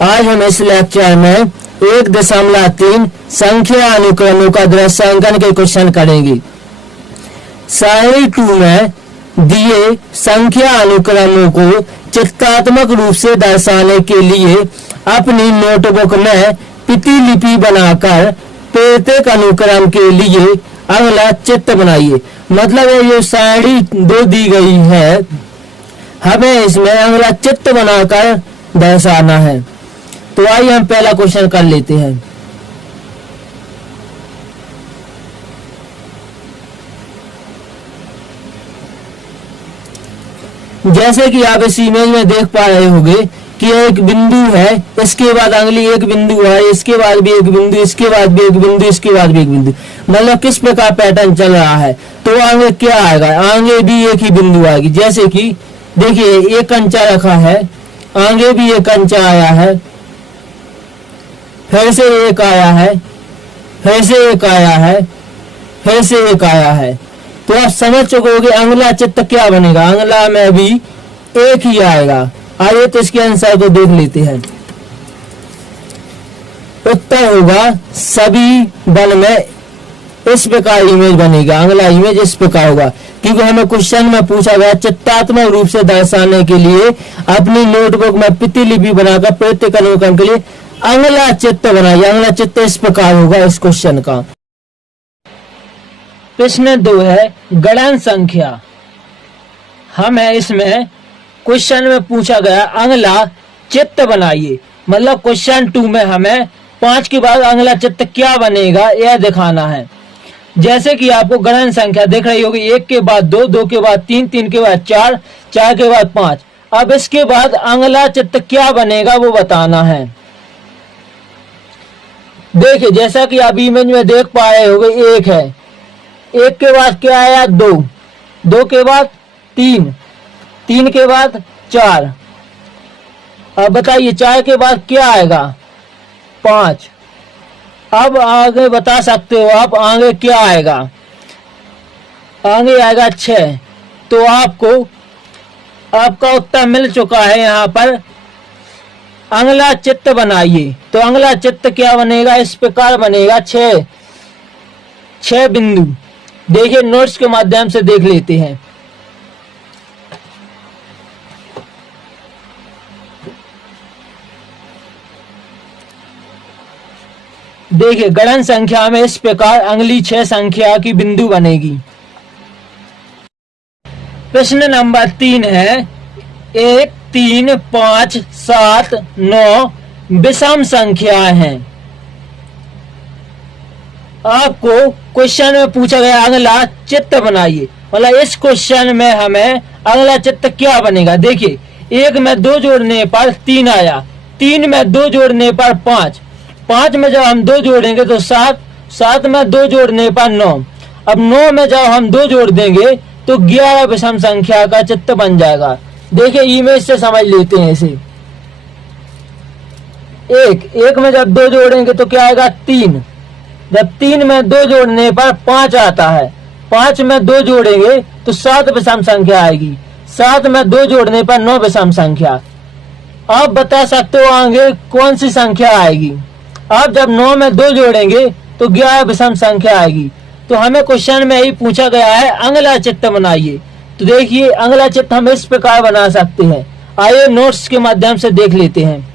आज हम इस लेक्चर में 1.3 संख्या अनुक्रमों का दृश्यांकन के क्वेश्चन करेंगे। सारणी 2 में दिए संख्या अनुक्रमों को चित्रात्मक रूप से दर्शाने के लिए अपनी नोटबुक में प्रतिलिपि बनाकर प्रत्येक अनुक्रम के लिए अगला चित्र बनाइए। मतलब ये सारणी 2 दी गई है, हमें इसमें अगला चित्र बनाकर दर्शाना है। तो आइए हम पहला क्वेश्चन कर लेते हैं। जैसे कि आप इस इमेज में देख पा रहे होंगे कि एक बिंदु है, इसके बाद अगली एक बिंदु है, इसके बाद भी एक बिंदु, इसके बाद भी एक बिंदु, इसके बाद भी एक बिंदु। मतलब किस प्रकार पैटर्न चल रहा है। तो आगे क्या आएगा, आगे भी एक ही बिंदु आएगी। जैसे कि देखिए एक कंचा रखा है, आगे भी एक कंचा आया है, फिर से एक आया है, फिर से एक आया है, फिर से एक आया है। तो आप समझ चुके हो कि अगला चित्र क्या बनेगा। अगला में भी एक ही आएगा। आइए तो इसके आंसर को देख लेते हैं। उत्तर होगा सभी बल में इस प्रकार इमेज बनेगा। अगला इमेज इस प्रकार होगा, क्योंकि हमें क्वेश्चन में पूछा गया चित्रात्मक रूप से दर्शाने के लिए अपनी नोटबुक में प्रतिलिपि बनाकर प्रत्येक अनुक्रम के लिए अगला चित्र बनाइए। अगला चित्र इस प्रकार होगा इस क्वेश्चन का। प्रश्न 2 है गणन संख्या। हमें इसमें क्वेश्चन में पूछा गया अगला चित्र बनाइए। मतलब क्वेश्चन 2 में हमें 5 के बाद अगला चित्र क्या बनेगा यह दिखाना है। जैसे कि आपको गणन संख्या दिख रही होगी, 1 के बाद 2, 2 के बाद 3, 3 के बाद 4, 4 के बाद 5। अब इसके बाद अगला चित्र क्या बनेगा वो बताना है। देखिए जैसा कि आप इमेज में देख पा रहे होंगे, 1 है, 1 के बाद क्या आया 2, 2 के बाद 3, 3 के बाद 4। अब बताइए 4 के बाद क्या आएगा 5। अब आगे बता सकते हो आप आगे क्या आएगा, आगे आएगा 6। तो आपको आपका उत्तर मिल चुका है। यहाँ पर अगला चित्र बनाइए। तो अगला चित्र क्या बनेगा, इस प्रकार बनेगा 6 बिंदु। देखिए नोट्स के माध्यम से देख लेते हैं। देखिए गणन संख्या में इस प्रकार अगली 6 संख्या की बिंदु बनेगी। प्रश्न नंबर 3 है 1, 3, 5, 7, 9 विषम संख्याएं हैं। आपको क्वेश्चन में पूछा गया अगला चित्र बनाइए। मतलब इस क्वेश्चन में हमें अगला चित्र क्या बनेगा। देखिए 1 में 2 जोड़ने पर 3 आया, 3 में 2 जोड़ने पर 5, 5 में जब हम 2 जोड़ेंगे तो 7, 7 में 2 जोड़ने पर 9। अब 9 में जब हम 2 जोड़ देंगे तो 11 विषम संख्या का चित्र बन जाएगा। देखिए इमेज से समझ लेते हैं इसे। 1 में जब 2 जोड़ेंगे तो क्या आएगा 3। जब 3 में 2 जोड़ने पर 5 आता है, 5 में 2 जोड़ेंगे तो 7 विषम संख्या आएगी, 7 में 2 जोड़ने पर 9 विषम संख्या। आप बता सकते हो आगे कौन सी संख्या आएगी। आप जब 9 में 2 जोड़ेंगे तो 11 विषम संख्या आएगी। तो हमें क्वेश्चन में ही पूछा गया है अगला चित्र बनाइए। तो देखिए अगला चित्र हम इस प्रकार बना सकते हैं। आइए नोट्स के माध्यम से देख लेते हैं।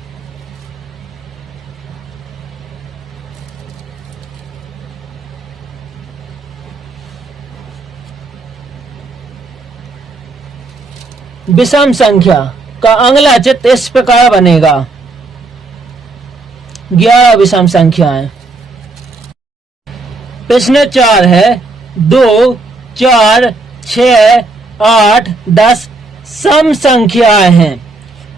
विषम संख्या का अगला चित्र इस प्रकार बनेगा। 11 विषम संख्याएं। प्रश्न 4 है 2, 4, 6, 8, 10 सम संख्याएं हैं।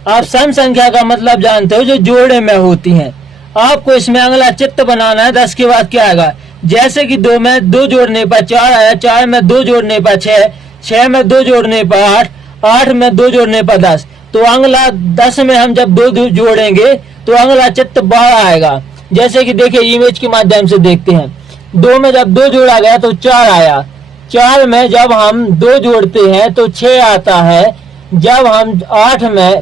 आप सम संख्या का मतलब जानते हो, जो जोड़े में होती हैं। आपको इसमें अगला चित्र बनाना है। 10 के बाद क्या आएगा, जैसे कि 2 में 2 जोड़ने पर 4 आया, 4 में 2 जोड़ने पर 6, 6 में 2 जोड़ने पर 8, 8 में 2 जोड़ने पर 10। तो अगला 10 में हम जब 2 जोड़ेंगे तो अगला चित्र 12 आएगा। जैसे कि देखिए इमेज के माध्यम से देखते हैं। 2 में जब 2 जोड़ा गया तो 4 आया, 4 में जब हम 2 जोड़ते हैं तो 6 आता है। जब हम 8 में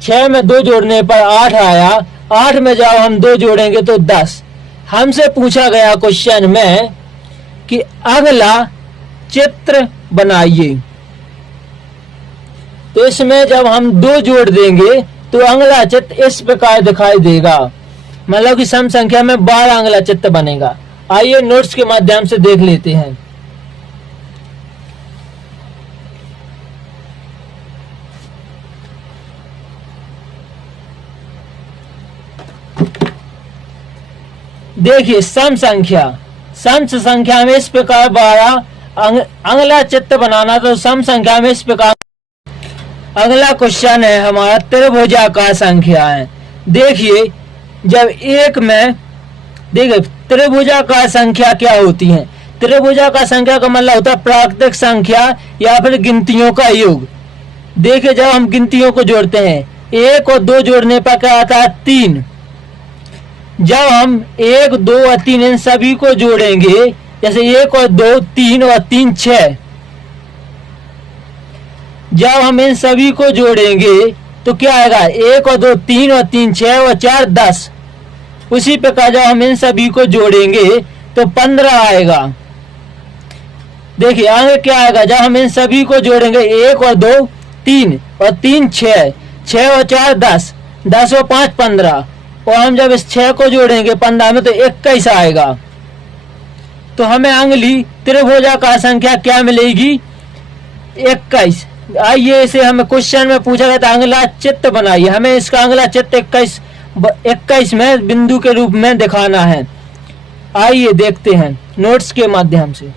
6 में 2 जोड़ने पर 8 आया, 8 में जब हम 2 जोड़ेंगे तो 10। हमसे पूछा गया क्वेश्चन में कि अगला चित्र बनाइए। तो इसमें जब हम 2 जोड़ देंगे तो अगला चित्र इस प्रकार दिखाई देगा, मतलब कि सम संख्या में 12 अगला चित्र बनेगा। आइए नोट्स के माध्यम से देख लेते हैं। देखिए सम संख्या में इस प्रकार 12 अगला चित्र बनाना। तो सम संख्या में इस प्रकार अगला क्वेश्चन है हमारा त्रिभुजाकार संख्या है। देखिए जब एक में देखिए त्रिभुजाकार संख्या क्या होती है। त्रिभुजाकार संख्या का मतलब होता है प्राकृतिक संख्या या फिर गिनतियों का योग। देखिए जब हम गिनतियों को जोड़ते हैं 1 और 2 जोड़ने पर क्या आता है 3। जब हम 1, 2 और 3 इन सभी को जोड़ेंगे, जैसे 1 और 2 3 और 3 6, जब हम इन सभी को जोड़ेंगे तो क्या आएगा 1 और 2 3 और 3 6 और 4 10। उसी प्रकार जब हम इन सभी को जोड़ेंगे तो 15 आएगा। देखिए आगे क्या आएगा, जब हम इन सभी को जोड़ेंगे 1 और 2 3 और 3 6, 6 और 4 10, 10 और 5 15, और हम जब इस 6 को जोड़ेंगे 15 में तो 21 आएगा। तो हमें अगली त्रिभुजाकार संख्या क्या मिलेगी 21। आइए इसे हमें क्वेश्चन में पूछा गया था अगला चित्र बनाइए। हमें इसका अगला चित्र 21 में बिंदु के रूप में दिखाना है। आइए देखते हैं नोट्स के माध्यम से।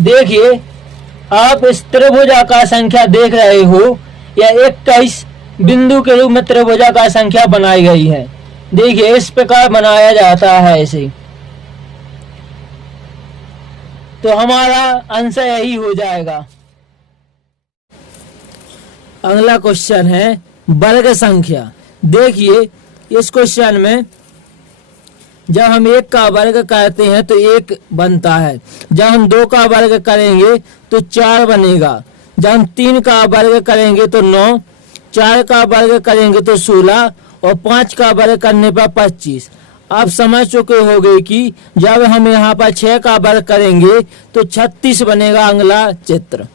देखिए आप इस त्रिभुजाकार संख्या देख रहे हो, यह 21 बिंदु के रूप में त्रिभुजाकार संख्या बनाई गई है। देखिए इस प्रकार बनाया जाता है इसे। तो हमारा आंसर यही हो जाएगा। अगला क्वेश्चन है वर्ग संख्या। देखिए इस क्वेश्चन में जब हम 1 का वर्ग करते हैं तो 1 बनता है। जब हम 2 का वर्ग करेंगे तो 4 बनेगा। जब हम 3 का वर्ग करेंगे तो 9, 4 का वर्ग करेंगे तो 16 और 5 का वर्ग करने पर 25। आप समझ चुके होंगे कि जब हम यहाँ पर 6 का वर्ग करेंगे तो 36 बनेगा अगला चित्र।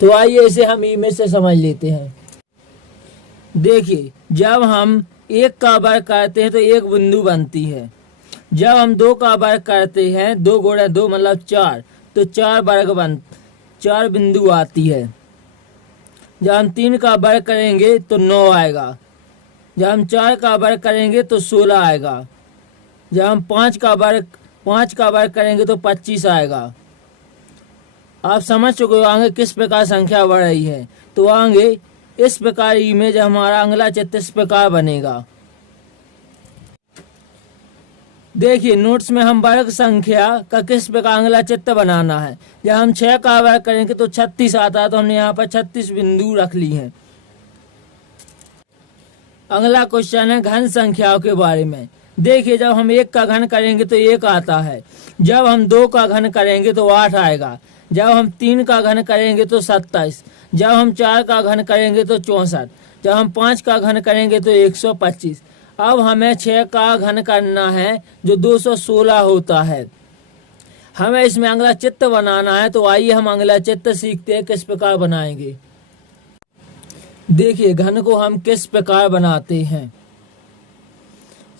तो आइए इसे हम इमेज से समझ लेते हैं। देखिए जब हम 1 का वर्ग करते हैं तो 1 बिंदु बनती है। जब हम 2 का वर्ग करते हैं 2 गुणा 2 मतलब 4, तो 4 बिंदु आती है। जब हम 3 का वर्ग करेंगे तो 9 आएगा। जब हम 4 का वर्ग करेंगे तो 16 आएगा। जब हम 5 का वर्ग करेंगे तो 25 आएगा। आप समझ चुके हो आगे किस प्रकार संख्या बढ़ रही है। तो आगे इस प्रकार इमेज हमारा अगला चित्र इस प्रकार बनेगा। देखिए नोट्स में हम वर्ग संख्या का किस प्रकार अगला चित्र बनाना है। जब हम 6 का वर्ग करेंगे तो 36 आता है, तो हमने यहाँ पर 36 बिंदु रख ली हैं। अगला क्वेश्चन है घन संख्याओं के बारे में। देखिए जब हम 1 का घन करेंगे तो 1 आता है। जब हम 2 का घन करेंगे तो 8 आएगा। जब हम 3 का घन करेंगे तो 27। जब हम 4 का घन करेंगे तो 64। जब हम 5 का घन करेंगे तो 125। अब हमें 6 का घन करना है जो 216 होता है। हमें इसमें अगला चित्र बनाना है। तो आइए हम अगला चित्र सीखते हैं किस प्रकार बनाएंगे। देखिए घन को हम किस प्रकार बनाते हैं।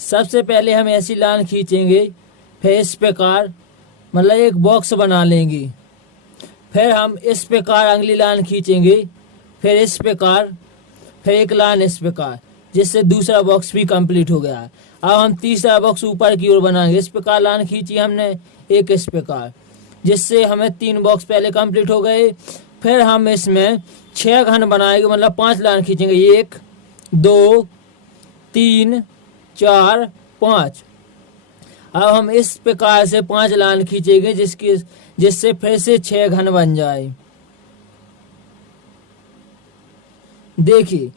सबसे पहले हम ऐसी लाइन खींचेंगे, फिर इस प्रकार मतलब एक बॉक्स बना लेंगे। फिर हम इस प्रकार अगली लाइन खींचेंगे, फिर इस प्रकार, फिर एक लाइन इस प्रकार, जिससे दूसरा बॉक्स भी कंप्लीट हो गया। अब हम तीसरा बॉक्स ऊपर की ओर बनाएंगे। इस प्रकार लाइन खींची हमने एक इस प्रकार, जिससे हमें 3 बॉक्स पहले कंप्लीट हो गए। फिर हम इसमें 6 घन बनाएंगे, मतलब 5 लाइन खींचेंगे, 1 2 3 4 5। अब हम इस प्रकार से 5 लाइन खींचेंगे जिससे फिर से 6 घन बन जाए। देखिए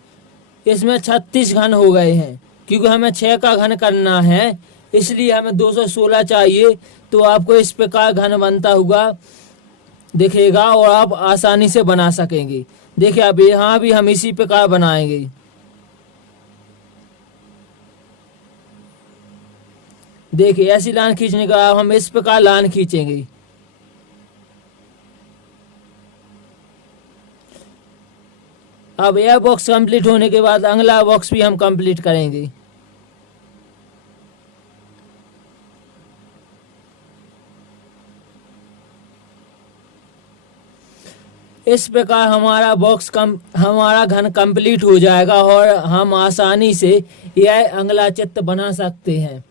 इसमें 36 घन हो गए हैं, क्योंकि हमें 6 का घन करना है, इसलिए हमें 216 चाहिए। तो आपको इस प्रकार घन बनता हुआ दिखेगा और आप आसानी से बना सकेंगे। देखिए अब यहाँ भी हम इसी प्रकार बनाएंगे। देखिए ऐसी लाइन खींचने के बाद हम इस प्रकार लाइन खींचेंगे। अब यह बॉक्स कंप्लीट होने के बाद अगला बॉक्स भी हम कंप्लीट करेंगे। इस प्रकार हमारा घन कंप्लीट हो जाएगा और हम आसानी से यह अगला चित्र बना सकते हैं।